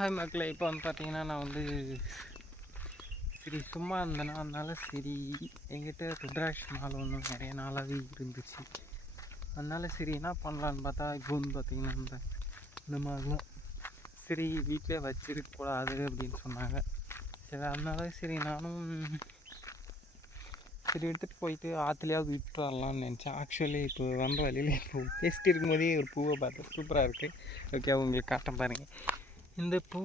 Hi மக்களே இப்போ வந்து பார்த்தீங்கன்னா நான் வந்து சரி சும்மா இருந்தேன்னா அதனால சரி என்கிட்ட ருத்ராட்சி மாலை ஒன்று நிறைய நாளாகவே இருந்துச்சு. அதனால சரி என்ன பண்ணலான்னு பார்த்தா இப்போ வந்து பார்த்தீங்கன்னா இந்த இந்த மாதிரிலாம் சரி வீட்டிலே வச்சிருக்கக்கூடாது அப்படின்னு சொன்னாங்க. சரி அதனால சரி நானும் சரி எடுத்துகிட்டு போயிட்டு ஆற்றுலையாவது விட்டு வரலாம்னு நினச்சேன். ஆக்சுவலி இப்போ வந்த வழியில் இப்போ பேசிட்டு இருக்கும்போதே ஒரு பூவை பார்த்தேன் சூப்பராக இருக்குது ஓகே உங்களுக்கு காட்டம் பாருங்கள் இந்த பூ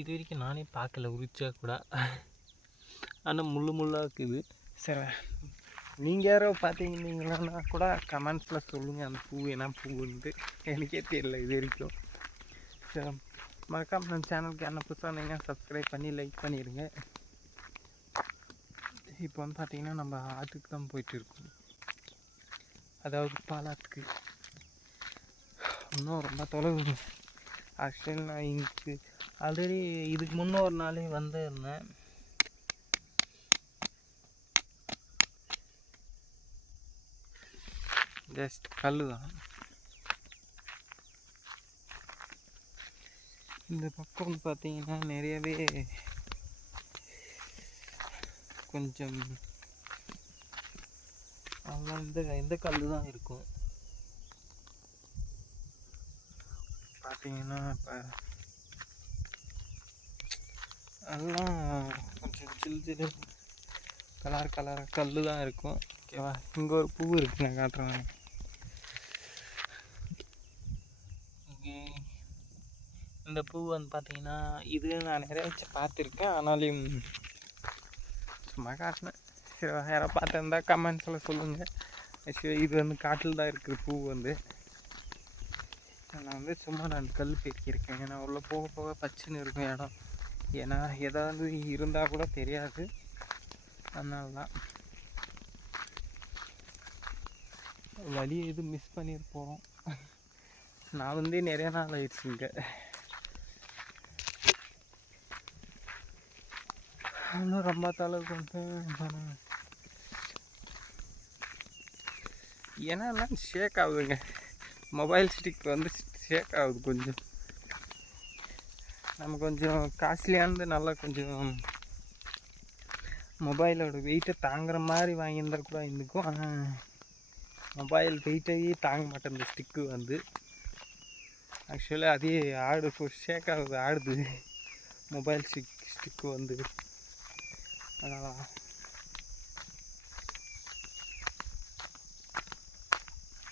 இது வரைக்கும் நானே பார்க்கல உரிச்சா கூட. ஆனால் முள்ளு முள்ளாக இருக்குது. சரி. நீங்கள் யாரோ பார்த்தீங்கன்னா கூட கமெண்ட்ஸில் சொல்லுங்கள் அந்த பூ என்ன பூன்ட்டு எனக்கே தெரியல இது வரைக்கும். சரி. மறக்காம நம்ம சேனலுக்கு என்ன புதுசாக நீங்கள் சப்ஸ்கிரைப் பண்ணி லைக் பண்ணிடுங்க. இப்போ வந்து பார்த்தீங்கன்னா நம்ம ஆற்றுக்கு தான் போயிட்டு இருக்கோம் அதாவது பாலாத்துக்கு. இன்னும் ரொம்ப தொலைவு. ஆக்சுவலி நான் இங்கு ஆல்ரெடி இதுக்கு முன்னே ஒரு நாளே வந்திருந்தேன். ஜஸ்ட் கல் தான் இந்த பக்கம் பார்த்தீங்கன்னா நிறையவே கொஞ்சம் அதெல்லாம் இந்த இந்த கல் தான் இருக்கும். பார்த்தீங்கன்னா இப்போ அதெல்லாம் கொஞ்சம் சில்லு சில்லு கலர் கலர் கல் தான் இருக்கும் ஓகேவா இங்கே ஒரு பூ இருக்கு நான் காட்டுறேன் இந்த பூ வந்து பார்த்தீங்கன்னா இது நான் நிறைய வச்சு பார்த்துருக்கேன். ஆனாலும் சும்மா காட்டினேன். சரி யாராவது பார்த்துருந்தா கமெண்ட்ஸில் சொல்லுங்கள் ஆக்சுவலி இது வந்து காட்டில் தான் இருக்குது பூ வந்து. நான் வந்து சும்மா நான் கல் பெருக்கியிருக்கேன் ஏன்னா உள்ளே போக போக பச்சுன்னு இருக்கும் இடம். ஏன்னா ஏதாவது இருந்தால் கூட தெரியாது. அதனால தான் வழி எதுவும் மிஸ் பண்ணிட்டு போகிறோம் நான் வந்து நிறைய நாள் ஆயிடுச்சு இங்கே. இன்னும் ரொம்ப தொலைவு வந்து ஏன்னா ஷேக் ஆகுதுங்க. மொபைல் ஸ்டிக் வந்து ஷேக் ஆகுது கொஞ்சம். நம்ம கொஞ்சம் காஸ்ட்லியானது நல்லா கொஞ்சம் மொபைலோட வெயிட்டை தாங்குற மாதிரி வாங்கியிருந்தா கூட இருந்துக்கும் ஆனால் மொபைல் வெயிட்டையே தாங்க மாட்டேன் இந்த ஸ்டிக்கு வந்து. ஆக்சுவலாக அதே ஆடு ஷேக் ஆகுது ஆடுது. மொபைல் ஸ்டிக் ஸ்டிக்கு வந்து. அதனால்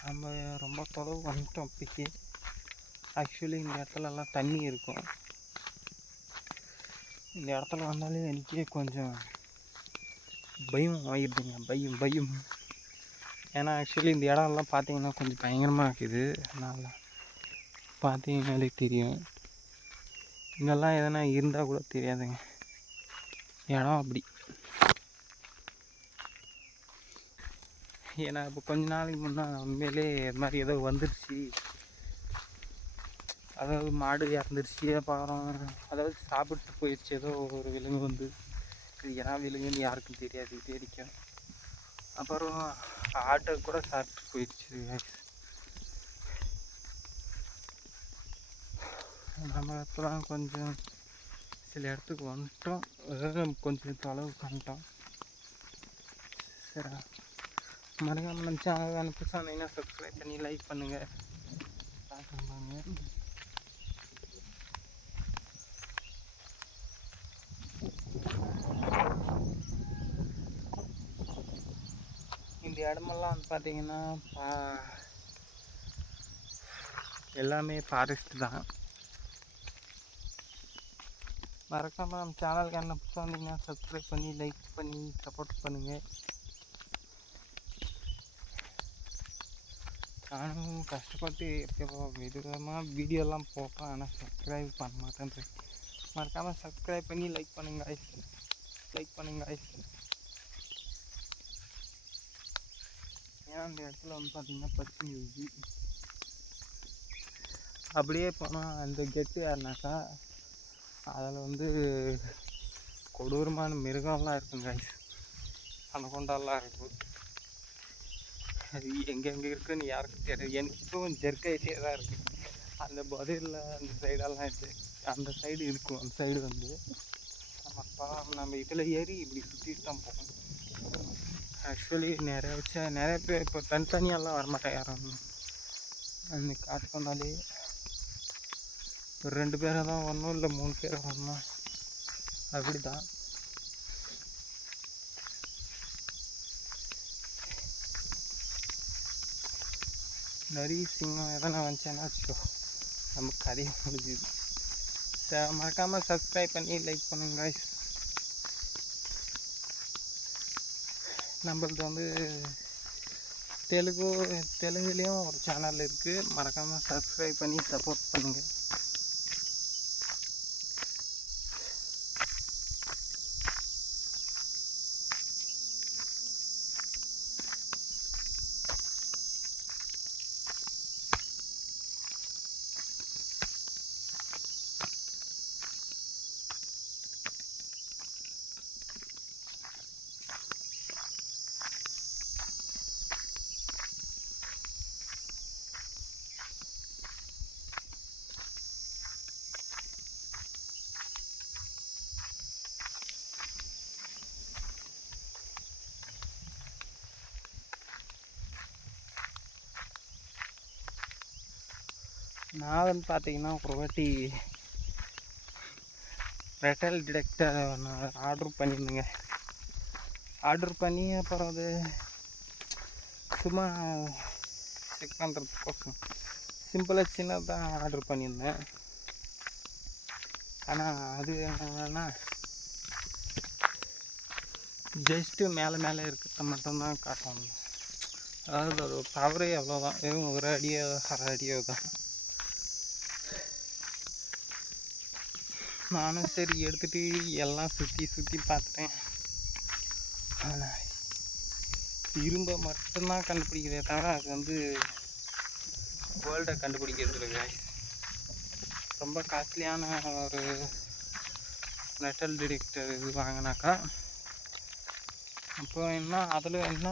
நம்ம ரொம்ப தொலைவு வந்துட்டோம் இப்போக்கி. ஆக்சுவலி இந்த இடத்துலலாம் தண்ணி இருக்கும். இந்த இடத்துல வந்தாலே எனக்கே கொஞ்சம் பயம் ஆகிடுதுங்க பயம் பயம். ஏன்னா ஆக்சுவலி இந்த இடம்லாம் பார்த்தீங்கன்னா கொஞ்சம் பயங்கரமாக இருக்குது. அதனால் பார்த்தீங்கனாலே தெரியும். இங்கெல்லாம் எதனா இருந்தால் கூட தெரியாதுங்க. இடம் அப்படி. ஏன்னா இப்போ கொஞ்ச நாளைக்கு முன்னே உண்மையிலே இது மாதிரி ஏதோ வந்துருச்சு. அதாவது மாடு இறந்துருச்சு அப்புறம் அதாவது சாப்பிட்டு போயிடுச்சு ஏதோ ஒரு விலங்கு வந்து. இது ஏன்னா விலங்குன்னு யாருக்கும் தெரியாது இது வரைக்கும். அப்புறம் ஆட்டை கூட சாப்பிட்டு போயிடுச்சு நம்ம இப்போலாம் கொஞ்சம் சில இடத்துக்கு வந்துட்டோம். அதாவது கொஞ்சம் தொலைவுக்கு வந்துட்டோம். சரி மறக்காம நம்ம சேனல் அனுப்பி சொன்னீங்கன்னா சப்ஸ்கிரைப் பண்ணி லைக் பண்ணுங்கள் பார்க்கணும்பாங்க இந்த இடமெல்லாம் வந்து பார்த்தீங்கன்னா பா எல்லாமே ஃபாரஸ்ட் தான். மறக்காமல் நம்ம சேனலுக்கு என்ன புதுசாக வந்தீங்கன்னா சப்ஸ்கிரைப் பண்ணி லைக் பண்ணி சப்போர்ட் பண்ணுங்கள் நானும் கஷ்டப்பட்டு எப்போ விதமாக வீடியோலாம் போட்டேன். ஆனால் சப்ஸ்கிரைப் பண்ண மாட்டேன் மறக்காமல் சப்ஸ்கிரைப் பண்ணி லைக் பண்ணுங்க லைக் பண்ணுங்க ஏன்னா அந்த இடத்துல வந்து பார்த்திங்கன்னா பச்சை அப்படியே போனால் அந்த கெட்டு யாருனாக்கா அதில் வந்து கொடூரமான மிருகம்லாம் இருக்குங்க அந்த கொண்டாலாம் இருக்கும். அது எங்கெங்கே இருக்குன்னு யாருக்கும் தெரியாது. எனக்கு இப்போவும் ஜெர்க் தான் இருக்குது அந்த புதையில அந்த சைடெல்லாம் இருக்குது அந்த சைடு இருக்கும். அந்த சைடு வந்து நம்ம அப்பா நம்ம இதில் ஏறி இப்படி சுற்றிட்டு தான் போகணும். ஆக்சுவலி நிறைய வச்சா நிறைய பேர் இப்போ தனித்தனியாலாம் வரமாட்டேன் யாரும். அந்த காட்டு போனாலே ஒரு ரெண்டு பேரை தான் வரணும் இல்லை மூணு பேரை வரணும். அப்படி தான் நரி சிங்கம் எதனா வந்துச்சேன்னா வச்சுக்கோ. நம்ம கதையை முடிஞ்சுது. ச மறக்காமல் சப்ஸ்கிரைப் பண்ணி லைக் பண்ணுங்க கைஸ் நம்மளது வந்து தெலுங்கு தெலுங்குலேயும் ஒரு சேனல் இருக்குது மறக்காமல் சப்ஸ்கிரைப் பண்ணி சப்போர்ட் பண்ணுங்கள் நான் வந்து பார்த்தீங்கன்னா ஒரு வாட்டி ரெட்டல் டிடெக்டர் நான் ஆர்டர் பண்ணியிருந்தேங்க ஆர்டர் பண்ணி அப்புறம் அது சும்மா செக் பண்ணுறதுக்கோசம் சிம்பிளாக சின்னதாக ஆர்டர் பண்ணியிருந்தேன் ஆனால் அது என்னன்னா ஜஸ்ட்டு மேலே மேலே இருக்கிறத மட்டும்தான் காட்டணும். அதாவது ஒரு பவரே அவ்வளோதான் வெறும் ஒரு அடியோ அரை அடியோ தான். நானும் சரி எடுத்துகிட்டு எல்லாம் சுற்றி சுற்றி பார்த்துட்டேன். ஆனால் இரும்பை மட்டும்தான் கண்டுபிடிக்கிறதே தவிர அது வந்து வேர்ல்டை கண்டுபிடிக்கிறது இல்லை ரொம்ப காஸ்ட்லியான ஒரு மெட்டல் டிடெக்டர் இது வாங்கினாக்கா அப்போ என்ன அதில் என்ன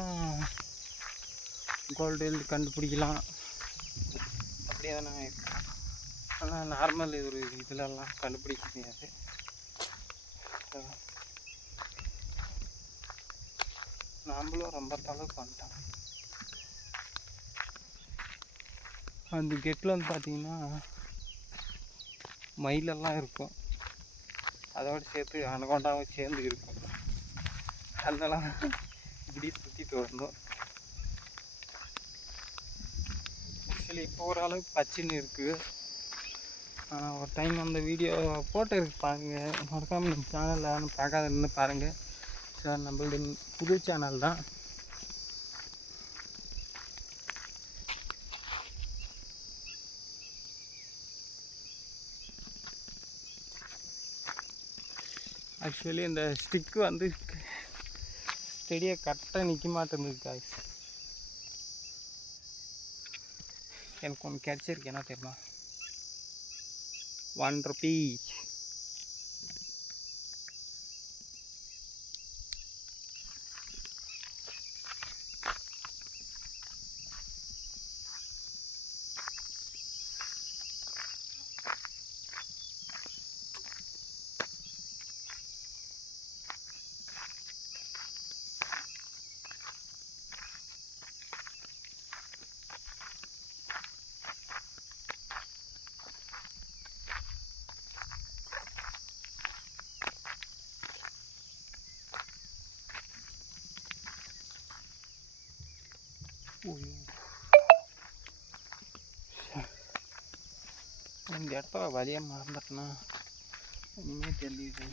கோல்டு கண்டுபிடிக்கலாம். அப்படியே தானே இருக்கேன் ஆனால் நார்மல் ஒரு இதிலெல்லாம் கண்டுபிடிக்க முடியாது. நாம்பளும் ரொம்ப தலை பண்ணிட்டோம் அந்த கெட்டில் வந்து பார்த்தீங்கன்னா மயிலெல்லாம் இருக்கும். அதோடு சேர்த்து அனகொண்டாவும் சேர்ந்து இருக்கும். அதெல்லாம் இப்படி சுற்றிட்டு வந்தோம். ஆக்சுவலி இப்போ ஓரளவுக்கு பச்சைன்னு இருக்குது ஒரு டைம் அந்த வீடியோ போட்டிருக்கு பாருங்கள் மறக்காமல் நம்ம சேனலில் பார்க்காத இருந்து பாருங்கள் சார் நம்மளுடைய புது சேனல் தான். ஆக்சுவலி இந்த ஸ்டிக்கு வந்து ஸ்டெடியாக கரெக்டாக நிற்க மாட்டேங்குது காய்ஸ் எனக்கு ஒன்று கிடச்சிருக்கு. என்ன தெரியுமா? one rupee. இந்த இடத்த வழியை மறந்துட்டேன்னா ஒன்றுமே தெரியுது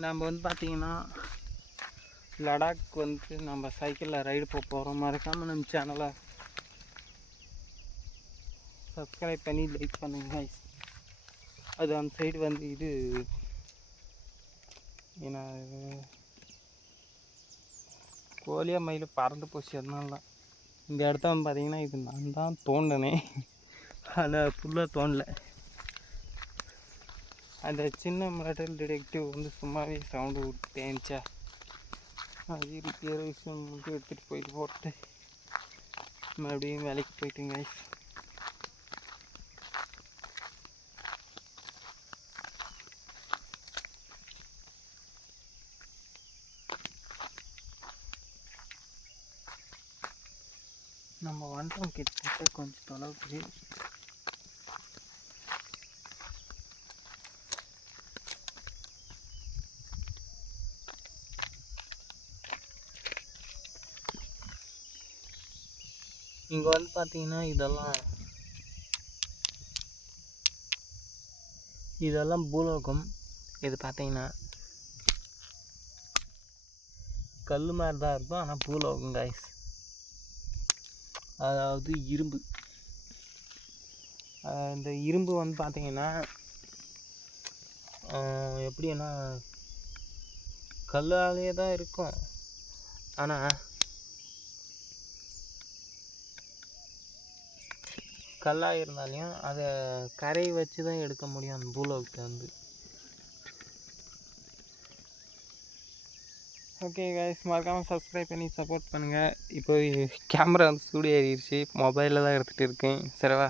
நம்ம வந்து பார்த்தீங்கன்னா லடாக் வந்து நம்ம சைக்கிளில் ரைடு போக போகிற மறக்காமல் நம்ம சேனலை சப்ஸ்கிரைப் பண்ணி லைக் பண்ணுங்க அது அந்த சைடு வந்து இது ஏன்னா கோழியாக கோழியா மயில் பறந்து போச்சு அதனால தான். இந்த இடத்த வந்து பார்த்தீங்கன்னா இது நான் தான் தோண்டினேன் ஆனால் ஃபுல்லாக தோண்டல. அந்த சின்ன மெட்டல் டிடெக்டிவ் வந்து சும்மாவே சவுண்டு விட்டேன்ச்சா அது ரிப்பேர் விஷயம் மட்டும் எடுத்துகிட்டு போயிட்டு போட்டு மறுபடியும் வேலைக்கு போயிட்டுங்க நம்ம வந்துட்டோம் கிட்டத்தட்ட கொஞ்சம் தொலைவுக்கு இங்கே வந்து பார்த்தீங்கன்னா இதெல்லாம் இதெல்லாம் பூலோகம். இது பார்த்தீங்கன்னா கல் மாதிரி தான் இருக்கும் ஆனால் பூலோகம் காய்ஸ் அதாவது இரும்பு. இந்த இரும்பு வந்து பார்த்தீங்கன்னா எப்படின்னா கல்லாலேயே தான் இருக்கும். ஆனால் கல்லாக இருந்தாலையும் அதை கரை வச்சு தான் எடுக்க முடியும் அந்த பூலோகத்தை வந்து ஓகே கைஸ் மறக்காமல் சப்ஸ்கிரைப் பண்ணி சப்போர்ட் பண்ணுங்கள் இப்போ கேமரா வந்து ஸ்டூடியோ ஏறிடுச்சு. மொபைலில் தான் எடுத்துகிட்டு இருக்கேன். சரிவா